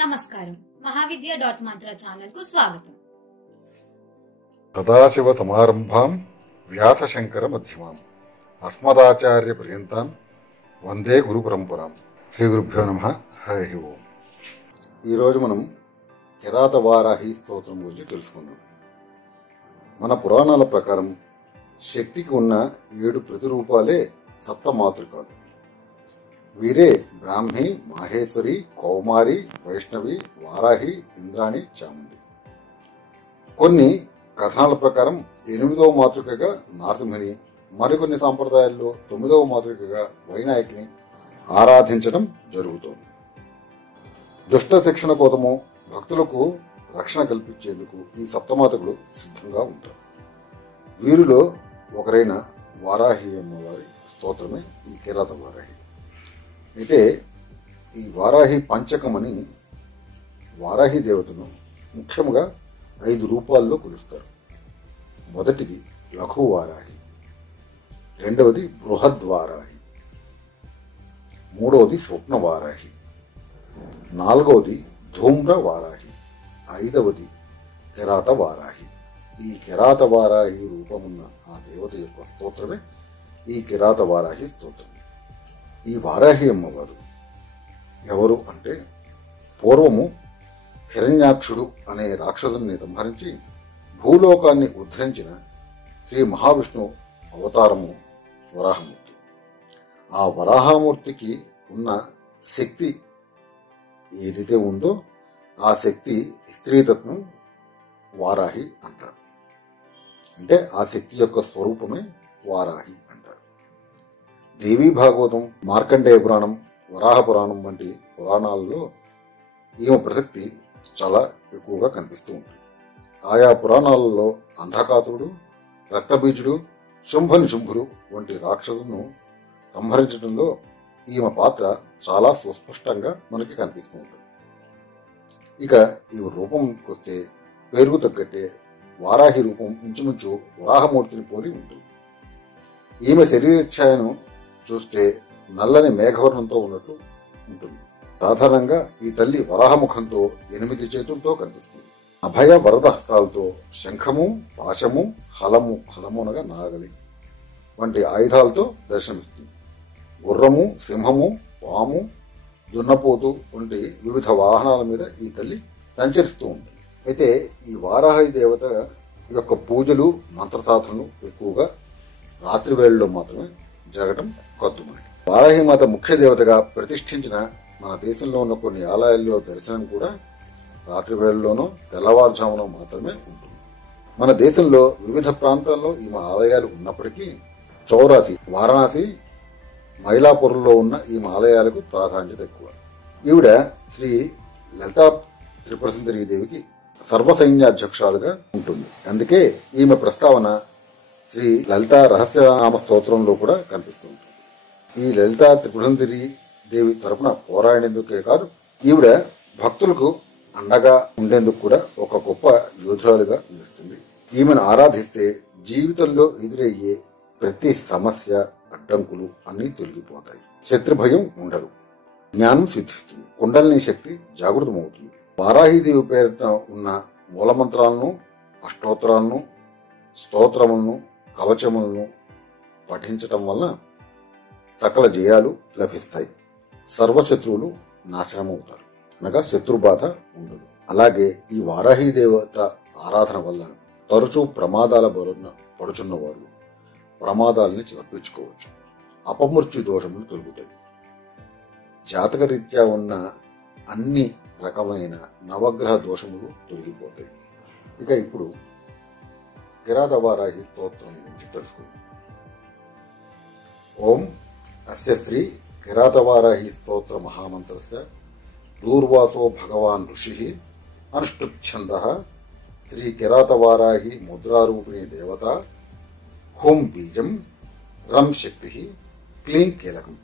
నమస్కారం. మహావిద్య.మంత్ర ఛానల్ కు స్వాగతం. సదాశివ సమారంభాం వ్యాసశంకర మధ్యమాం అస్మదాచార్య పర్యంతాం వందే గురు పరంపరాం. శ్రీ గురుభ్యో నమః. హరి ఓం. ఈరోజు మనం కిరాత వారాహి స్తోత్రం గురించి తెలుసుకుందాం. మన పురాణాల ప్రకారం శక్తికి ఉన్న 7 ప్రతిరూపాలే సప్తమాతృకాలు. వీరే బ్రాహ్మి, మాహేశ్వరి, కౌమారి, వైష్ణవి, వారాహి, ఇంద్రాణి, చాముండి. కొన్ని కథనాల ప్రకారం 8వ మాతృకగా నారసింహని, మరికొన్ని సాంప్రదాయాల్లో 9వ మాతృకగా వైనాయకిని ఆరాధించడం జరుగుతోంది. దుష్ట శిక్షణ కోసము భక్తులకు రక్షణ కల్పించేందుకు ఈ సప్తమాతకులు సిద్ధంగా ఉంటారు. వీరిలో ఒకరైన వారాహి అమ్మవారి స్తోత్రమే ఈ కిరాత వారాహి. అయితే ఈ వారాహి పంచకమని వారాహి దేవతను ముఖ్యంగా 5 రూపాల్లో కొలుస్తారు. మొదటిది లఘు వారాహి, రెండవది బృహద్వారాహి, మూడవది స్వప్న వారాహి, నాలుగవది ధూమ్ర వారాహి, ఐదవది కిరాత వారాహి. ఈ కిరాత వారాహి రూపమున్న ఆ దేవత యొక్క స్తోత్రమే ఈ కిరాత వారాహి స్తోత్రం. ఈ వారాహి అమ్మవారు ఎవరు అంటే, పూర్వము హిరణ్యాక్షుడు అనే రాక్షసుని సంహరించి భూలోకాన్ని ఉద్ధరించిన శ్రీ మహావిష్ణువు అవతారము వరాహమూర్తి. ఆ వరాహమూర్తికి ఉన్న శక్తి ఏదైతే ఉందో ఆ శక్తి స్త్రీతత్వం వారాహి అంటారు. అంటే ఆ శక్తి యొక్క స్వరూపమే వారాహి అంటారు. దేవీ భాగవతం, మార్కండేయ పురాణం, వరాహ పురాణం వంటి పురాణాలలో ఈమె ప్రసక్తి చాలా ఎక్కువగా కనిపిస్తూ ఉంటుంది. ఆయా పురాణాలలో అంధకాసురుడు, రక్తబీజుడు, శుంభులు వంటి రాక్షసులను సంహరించడంలో ఈమె పాత్ర చాలా సుస్పష్టంగా మనకి కనిపిస్తూ ఉంటుంది. ఇక ఈ రూపంకి వస్తే పేరుకు తగ్గట్టే వారాహి రూపం ఇంచుమించు వరాహమూర్తిని పోలి ఉంటుంది. ఈమె శరీరఛాయను చూస్తే నల్లని మేఘవర్ణంతో ఉన్నట్టు ఉంటుంది. సాధారణంగా ఈ తల్లి వరాహముఖంతో 8 చేతులతో కనిపిస్తుంది. అభయ వరద హస్తాలతో శంఖము, పాశము, హలమునగా నాగలి వంటి ఆయుధాలతో దర్శనమిస్తుంది. గుర్రము, సింహము, పాము, దున్నపోతు వంటి వివిధ వాహనాల మీద ఈ తల్లి సంచరిస్తూ ఉంటుంది. అయితే ఈ వారాహి దేవత యొక్క పూజలు, మంత్రసాధనలు ఎక్కువగా రాత్రి వేళల్లో మాత్రమే జరగడం కద్దు. మనకి వారాహి మాత ముఖ్య దేవతగా ప్రతిష్ఠించిన మన దేశంలో ఉన్న కొన్ని ఆలయాల్లో దర్శనం కూడా రాత్రి వేళల్లోనూ తెల్లవారుజామున మాత్రమే ఉంటుంది. మన దేశంలో వివిధ ప్రాంతాల్లో ఈ ఆలయాలు ఉన్నప్పటికీ చౌరాసి, వారణాసి, మైలాపూర్లో ఉన్న ఈ ఆలయాలకు ప్రాధాన్యత ఎక్కువ. ఈవిడ శ్రీ లలితా త్రిపుర దేవికి సర్వసైన్యాధ్యక్షురాలుగా ఉంటుంది. అందుకే ఈమె ప్రస్తావన శ్రీ లలితా రహస్యనామ స్తోత్రంలో కూడా కనిపిస్తుంది. ఈ లలితా త్రిపుర దేవి తరపున పోరాడేందుకే కాదు, ఈవిడ భక్తులకు అండగా ఉండేందుకు కూడా ఒక గొప్ప యోధురాలుగా నిలుస్తుంది. ఈమెను ఆరాధిస్తే జీవితంలో ఎదురయ్యే ప్రతి సమస్య, అడ్డంకులు అన్ని తొలగిపోతాయి. శత్రుభయం ఉండదు, జ్ఞానం సిద్ధిస్తుంది, కుండలిని శక్తి జాగృతమవుతుంది. వారాహిదేవి పేరిట ఉన్న మూలమంత్రాలను, అష్టోత్తరాలను, స్తోత్రములను, కవచములను పఠించటం వలన సకల జయాలు లభిస్తాయి. సర్వశత్రువులు నాశనమవుతారు, అనగా శత్రుబాధ ఉండదు. అలాగే ఈ వారాహి దేవత ఆరాధన వల్ల తరచూ ప్రమాదాల బారిన పడుచున్న వారు ప్రమాదాలని తప్పించుకోవచ్చు. అపమృత్యు దోషములు తొలుగుతాయి. జాతకరీత్యా ఉన్న అన్ని రకమైన నవగ్రహ దోషములు తొలగిపోతాయి. ఇక ఇప్పుడు కిరాత వారాహి స్తోత్రం గురించి తెలుసుకుందాం. ఓం అస్య శ్రీ కిరాత వారాహి స్తోత్ర మహామంత్రస్య దూర్వాసో భగవాన్ ఋషి అనుష్ఠుప్ఛందః శ్రీ కిరాత వారాహి ముద్రారూపిణి దేవత హోం బీజం రం శక్తి క్లీం కీలకం.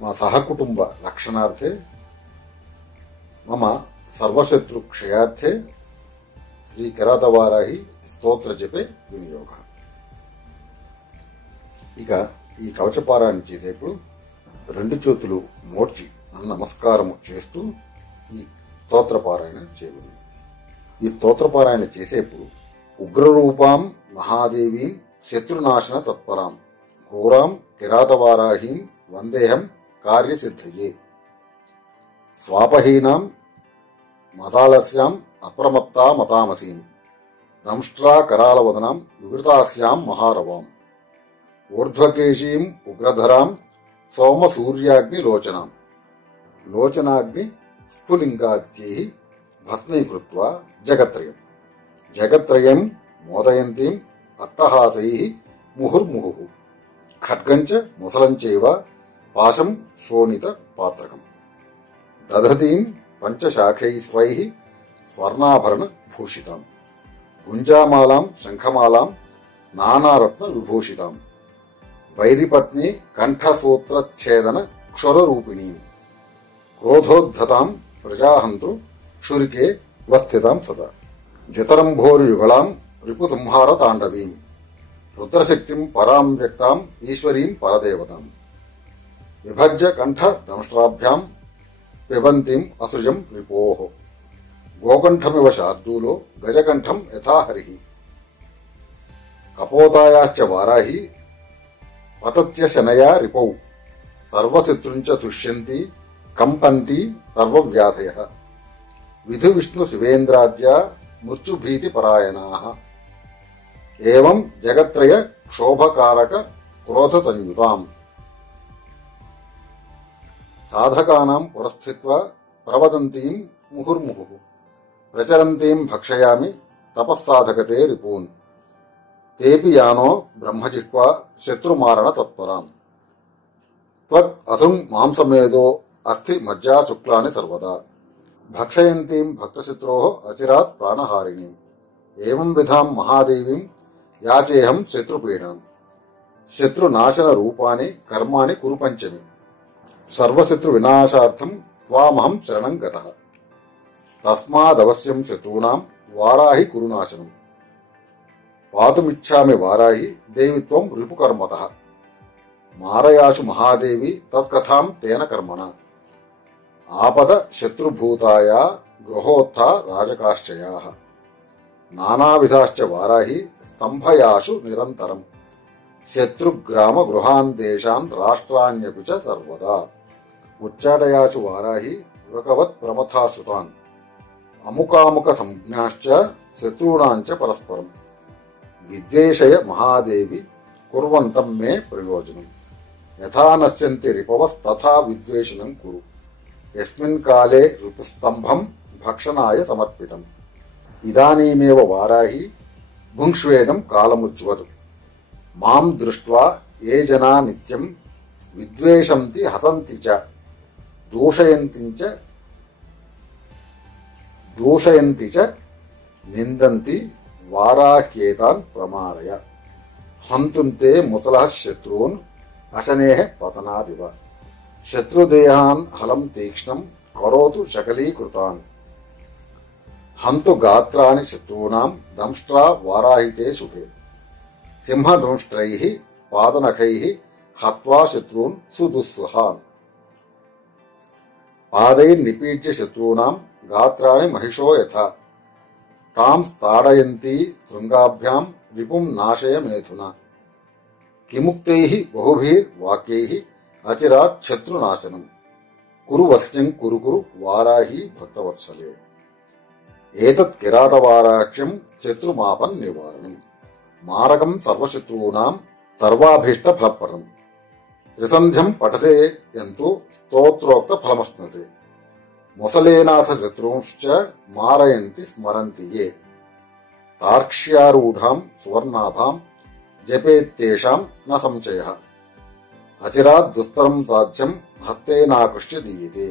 మా సహకుటుంబ రక్షణార్థే మమ సర్వశత్రు క్షయార్థే శ్రీ కిరాత వారాహి స్తోత్ర జపే వినియోగ. ఇక ఈ కవచపారాయణ చేసేప్పుడు రెండు చేతులు మోడ్చి నమస్కారము చేస్తూ ఈ స్తోత్రపారాయణ చేయబడింది. ఈ స్తోత్రపారాయణ చేసేప్పుడు ఉగ్రరూపాం మహాదేవీం శత్రునాశన తత్పరాం క్రూరాం కిరాతవారాహీం వందేహం కార్యసిద్ధయే స్వాపహీనాం మతాలస్యాం అప్రమత్తా మతామసీం దంష్ట్రా కరాలవదనాం వివృతాస్యాం మహారవాం ఊర్ధ్వకేశీం ఉగ్రధరాం సోమసూర్యాగ్ని లోచనాం లోచనాగ్ని స్ఫులింగాద్యై భస్మీకృత్వా జగత్రయం మోదయంతీం అట్టహాసై ముహుర్ముహు ఖడ్గంచ ముసలంచైవ పాశం శోణిత పాత్రకం దధతీం పంచశాఖైస్వై స్వర్ణాభరణ భూషితాం గుంజామాలాం శంఖమాలాం నానారత్న విభూషితాం వైరిపత్ని కంఠసూత్రఛేదన క్షురరూపిణీం క్రోధోద్ధతాం ప్రజాహంతృ క్షురికే वस्थितां सदा जतरंभोरुयुगलां रिपुसंहार तांडवीं रुद्रशक्तिं परां व्यक्तां ईश्वरीं परदेवतां विभज्य कंठ दंष्ट्राभ्यां पिबन्तीं असृजं रिपोः गोकण्ठमिव शार्दूलो गजकण्ठं यथा हरिः कपोतायाश्च वाराही पतत्य शनया रिपौ सर्वशत्रुंच तुष्यन्ति कंपन्ति सर्वव्याधयः विधु विष्णु शिवेन्द्राद्या मृत्युभीति परायणाः एवं जगत्त्रय क्षोभकारक क्रोध संयुताम् साधकानां पुरस्थित्वा प्रवदन्तीं मुहुर्मुहुः प्रचरन्तीं भक्षयामि तपस्साधकते रिपून् तेऽपि यानो ब्रह्मजिह्वा शत्रुमारण तत्पराम् त्वक् असुं मांसमेदो अस्ति मज्जा शुक्लानि सर्वदा भक्षयन्तीं भक्तशत्रोः अचिरात् प्राणहारिणीम् एवं विधां महादेवीं याचेऽहं शत्रुपीडनम् शत्रुनाशन रूपाणि कर्माणि कुरु पञ्चमी सर्वशत्रुविनाशार्थं त्वामहं शरणं गतः तस्मादवश्यं शत्रूणां वाराहि कुरु नाशनम् पातुमिच्छामि वाराहि देवि त्वं रिपुकर्मतः मारयाशु महादेवी तत्कथां तेन कर्मणा आपद शत्रुभूताया गृहोत्था राजकाश्चयाः नानाविधाश्च वाराहि स्तंभयाशु निरन्तरम् शत्रुग्राम गृहान् देशान् राष्ट्राण्यपि च सर्वदा उच्चाटयाशु वाराहि वृकवत् प्रमथाश्रुतान् अमुकामुक संज्ञाश्च शत्रूणां च परस्परम् विद्वेषय महादेवी कुर्वन्तं मे प्रयोजनम् यथा नश्यन्ति रिपवस्तथा विद्वेषणं कुरु यस्मिन् काले ऋतुस्तंभं भक्षणाय समर्पितम् इदानीमेव वाराहि भुङ्क्ष्वेदं कालमुच्वत् मां दृष्ट्वा ये जना नित्यं विद्वेषन्ति हसन्ति च दूषयन्ति च निन्दन्ति वाराह्येतान् प्रमारय हन्तुन्ते मुसलः शत्रून् अशनेः पतनादिव शत्रुदेहान् हलं तीक्ष्णं करोतु शकलीकृतान् हन्तु गात्राणि शत्रूणां दंष्ट्रा वाराहिते शुभे सिंहदंष्ट्रैः पादनखैः हत्वा शत्रून् सुदुःसहान् पादैर्निपीड्य शत्रूणां गात्राणि महिषो यथा तां ताडयन्ती शृङ्गाभ्यां विपुं नाशय मेधुना किमुक्तैः बहुभिर्वाक्यैः अचिरात् शत्रुनाशनम् कुरु वस्यं कुरु कुरु वाराही भक्तवत्सले एतत् किरातवाराक्ष्यं शत्रुमापन् निवारणम् मारकं सर्वशत्रूणां सर्वाभीष्टफलप्रदम् त्रिसन्ध्यं पठते यन्तु स्तोत्रोक्तफलमश्नुते मुसलेनाथ शत्रूंश्च मारयन्ति स्मरन्ति ये तार्क्ष्यारूढां सुवर्णाभां जपेत्येषां न संशयः अचिरात् दुस्तरं साध्यं हस्तेनाकृष्य दीयते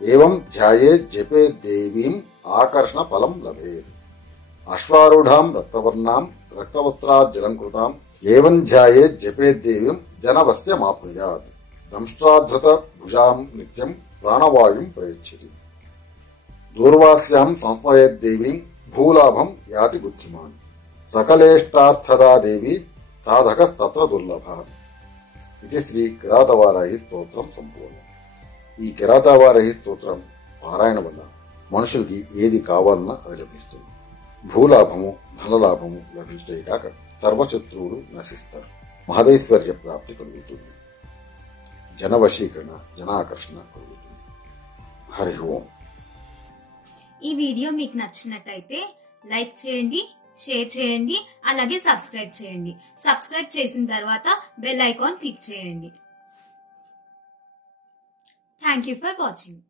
एवं ध्यायेत् जपेत् देवीम् आकर्षण फलं लभेत् अश्वारूढां रक्तवर्णां रक्तवस्त्राज्जलङ्कृतां एवं ध्यायेत् जपेत् देवीं जनवस्यमाप्नुयात् दंष्ट्राधृत भुजां नित्यं प्राणवायुं प्रयच्छति दूर्वास्यां संस्मरेत् देवीं भूलाभं याति बुद्धिमान् सकलेष्टार्थदा देवी साधकस्तत्र दुर्लभः ఇది శ్రీ కిరాతవారాహి స్తోత్రం సంపూర్ణం. ఈ కిరాతవారాహి స్తోత్రం పారాయణ వల్ల మనుషులకి ఏది కావాలన్నా అది లభిస్తుంది. భూలాభము ధనలాభము లభించే కాక సర్వశత్రువులు నశిస్తారు. మహదైశ్వర్య ప్రాప్తి కలుగుతుంది. జనవశీకరణ జనాకర్షణ కలుగుతుంది. హరి ఓం. ఈ వీడియో మీకు నచ్చినట్టయితే లైక్ చేయండి, షేర్ చేయండి, అలాగే సబ్స్క్రైబ్ చేయండి. సబ్స్క్రైబ్ చేసిన తర్వాత బెల్ ఐకాన్ క్లిక్ చేయండి. Thank you for watching.